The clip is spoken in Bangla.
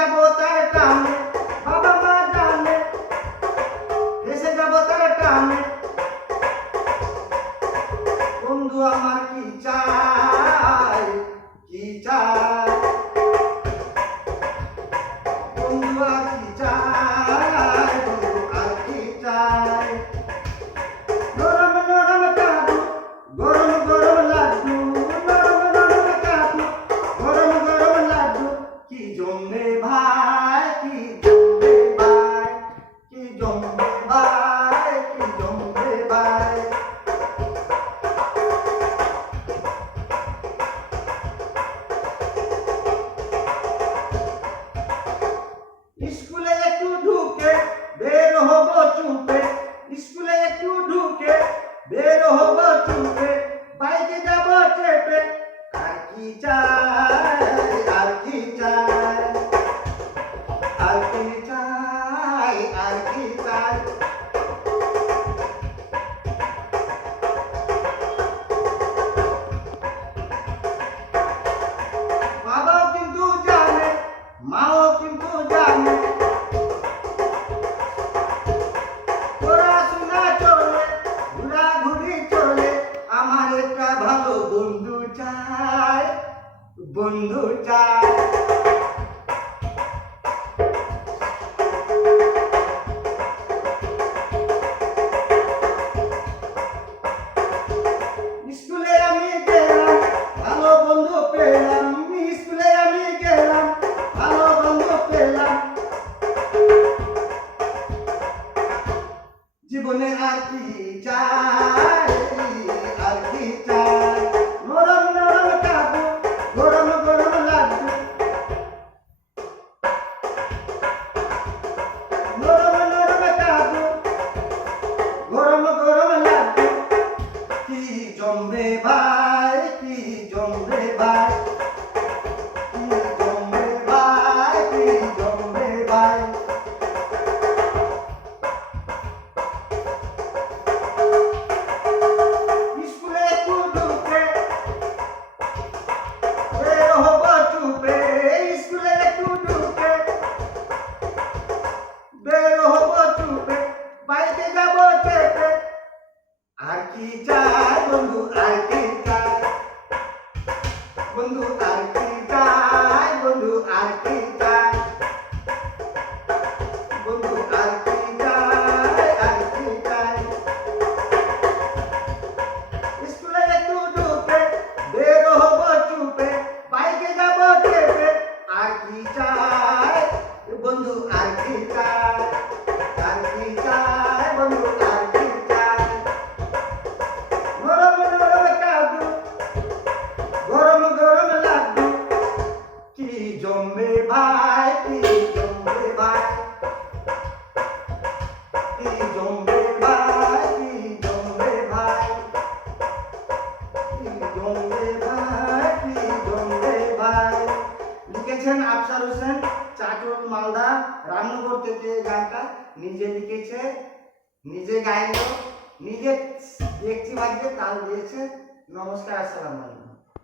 যাব তার টানে, বাবা মা জানে, ভেসে যাব তার টানে। বন্ধু আমার কি চাই, কি চাই, বন্ধু আর কি চাই, বন্ধু আর কি চাই। নরম নরম কাদু, গরম গরম লাড্ডু, নরম নরম কাদু, গরম গরম লাড্ডু। কি জমবে ভাই, কি জমবে ভাই, কি জমবে ভাই, কি জমবে ভাই। স্কুলে একটু ঢুকে বের হব চুপে, স্কুলে একটু ঢুকে বের হব চুপে, বাইকে যাব চেপে। আর কি চাই, আর কি চাই, আর কি চাই, আর কি চাই। বাবাও কিন্তু জানে, মাও কিন্তু জানে, পড়াশোনা চলে, ঘোরাঘুরি চলে, আমার একটা ভালো বন্ধু চাই, বন্ধু চাই। স্কুলে আমি গেলাম, ভালো বন্ধু পেলাম, স্কুলে আমি গেলাম, ভালো বন্ধু পেলাম। জীবনে আর কি চাই, আর কি চাই। নরম নরম কাদু, গরম গরম লাড্ডু, নরম নরম কাদু, গরম গরম লাড্ডু। কি জমবে ভাই, কি জমবে ভাই, কি জমবে ভাই, কি জমবে ভাই। স্কুলে একটু ঢুকে বের হব চুপে, স্কুলে একটু ঢুকে বের হব চুপে, বাইকে যাব চেপে। আর কি চাই বন্ধু, আর কি চাই, বন্ধু আর কি চাই, বন্ধু আর কি চাই, বন্ধু আর কি চাই, আর কি চাই। স্কুলে একটু ঢুকে বের হব চুপে, বাইকে যাব চেপে। আর কি চাই বন্ধু, আর কি চাই, আর কি চাই, বন্ধু আর কি চাই। নরম নরম কাদু, গরম গরম লাড্ডু। কি জমবে ভাই, কি জমবে ভাই, কি জমবে ভাই, কি জমবে ভাই, কি জমবে ভাই, কি জমবে ভাই। লিখেছেন আফসার হোসেন, চাটুল মালদা, রান্নাঘর থেকে এই গানটা নিজে লিখেছে, নিজে গাইল, নিজে দেখছি বাজে তাল দিয়েছে। নমস্কার, আসসালামু আলাইকুম।